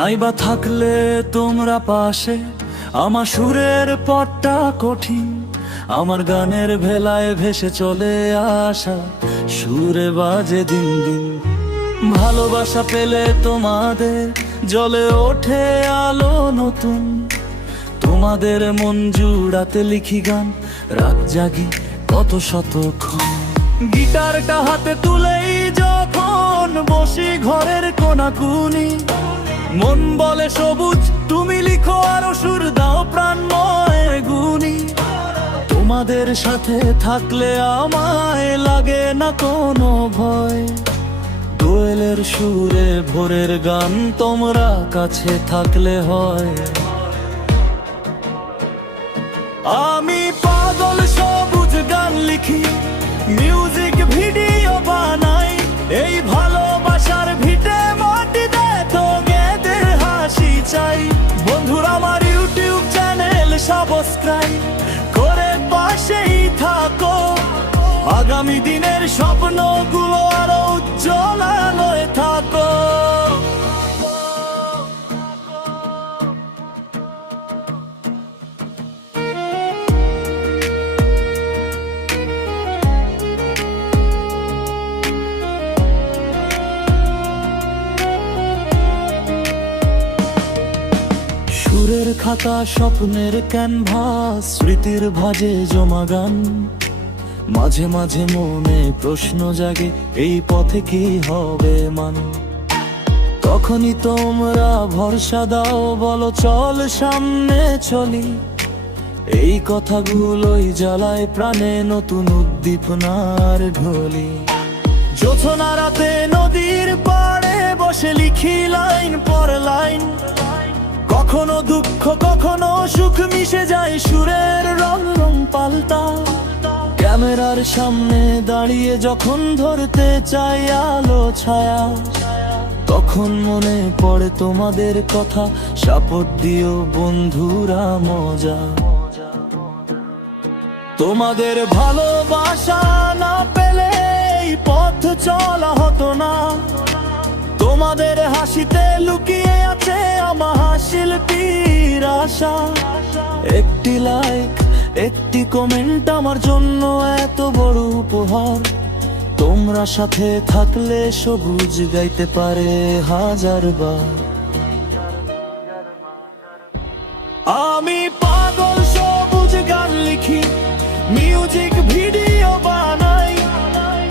নাইবা থাকলে তোমরা পাশে আমার সুরের পথটা কঠিন, আমার গানের ভেলায় ভেসে চলে আসা সুরে বাজে দিন দিন। ভালোবাসা পেলে তোমাদের জ্বলে ওঠে আলো নতুন, তোমাদের মন জুড়াতে লিখি গান, রাত জাগি কত শতক্ষণ। গিটারটা হাতে তুলেই যখন বসি ঘরের কোনাকুনি, মন বলে সবুজ তুমি লিখো আরো সুর দাও প্রাণময় গুনি। তোমাদের সাথে থাকলে আমায় লাগে না কোনো ভয়, দোয়েলের সুরে ভোরের গান তোমরা কাছে থাকলে হয়। আমি পাগল সবুজ গান লিখি, মিউজিক ভিডিও বানাই, এই ভালোবাসার ভিটে মাটিতে তোদের হাসি চাই। বন্ধুরা আমার ইউটিউব চ্যানেল সাবস্ক্রাইব করে পাশেই থাকো, আগামী দিনের স্বপ্নগুলো আরো উজ্জ্বল আলোয় থাকো। সুরের খাতা স্বপ্নের ক্যানভাস, স্মৃতির ভাজে জমা গান, মাঝে মাঝে মনে প্রশ্ন জাগে এই পথে কি হবে মান। তখনই তোমরা ভরসা দাও, বলো চল সামনে চলি, এই কথাগুলোই জ্বালায় প্রাণে নতুন উদ্দীপনার ঢলি। জোছনা রাতে নদীর পাড়ে বসে লিখি লাইন পর লাইন, কখনো দুঃখ কখনো সুখ মিশে যায়, সুরের রং রং পাল্টা। ক্যামেরার সামনে দাঁড়িয়ে যখন ধরতে চাই আলো ছায়া, তখন মনে পড়ে তোমাদের কথা, সাপোর্ট দিও বন্ধুরা মজা। তোমাদের ভালোবাসা না পেলে এই পথ চলা হতো না, তোমাদের হাসিতে লুকিয়ে আছে আমার শিল্পীর আশা। একটি লাইক একটি কমেন্ট আমার জন্য এত বড় উপহার, তোমরা সাথে থাকলে সবুজ গাইতে পারে হাজার বার। আমি পাগল সবুজ গান লিখি, মিউজিক ভিডিও বানাই,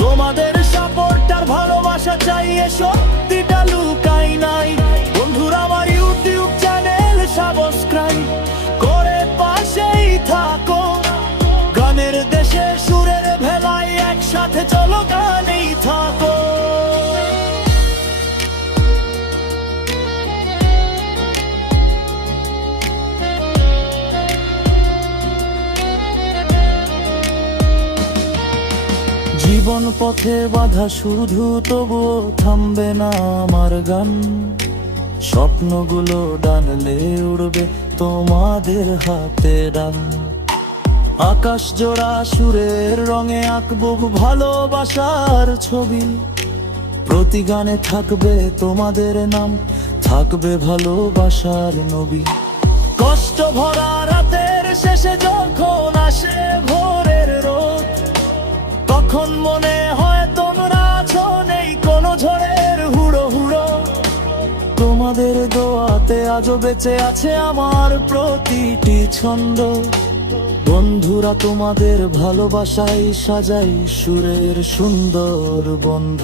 তোমাদের সাপোর্ট আর ভালোবাসা চাই, সত্যিটা লুকাই নাই। বন্ধুরা আমার ইউটিউব চ্যানেল সাবস্ক্রাইব করে পাশেই থাকো, গানের দেশে সুরের ভেলায় একসাথে চলো গানেই থাকো। জীবন পথে বাধা শুধু, তবুও থামবে না আমার গান, স্বপ্নগুলো ডানলে উড়বে তোমাদের হাতে ডান। আকাশ জোড়া সুরের রঙে আঁকবো ভালোবাসার ছবি, প্রতি গানে থাকবে তোমাদের নাম, থাকবে ভালোবাসার নবী। কষ্ট ভরা রাতের শেষে যখন আসে ভোরের রোদ, তখন মনে হয় তোমরা আছো, নেই কোনো ঝড়ের হুড়ো হুড়ো। তোমাদের দোয়াতে আজও বেঁচে আছে আমার প্রতিটি ছন্দ, বন্ধুরা তোমাদের ভালোবাসায় সাজাই সুরের সুন্দর বন্ধ।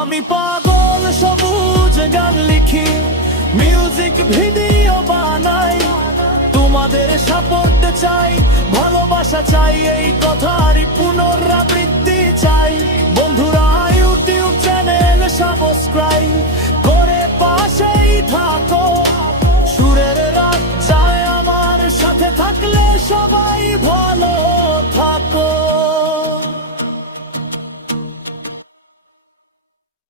আমি পাগল সবুজ গান লিখি, মিউজিক ভিডিও বানাই, তোমাদের সাপোর্ট চাই, ভালোবাসা চাই, এই কথারই পুনরাবৃত্তি চাই। বন্ধু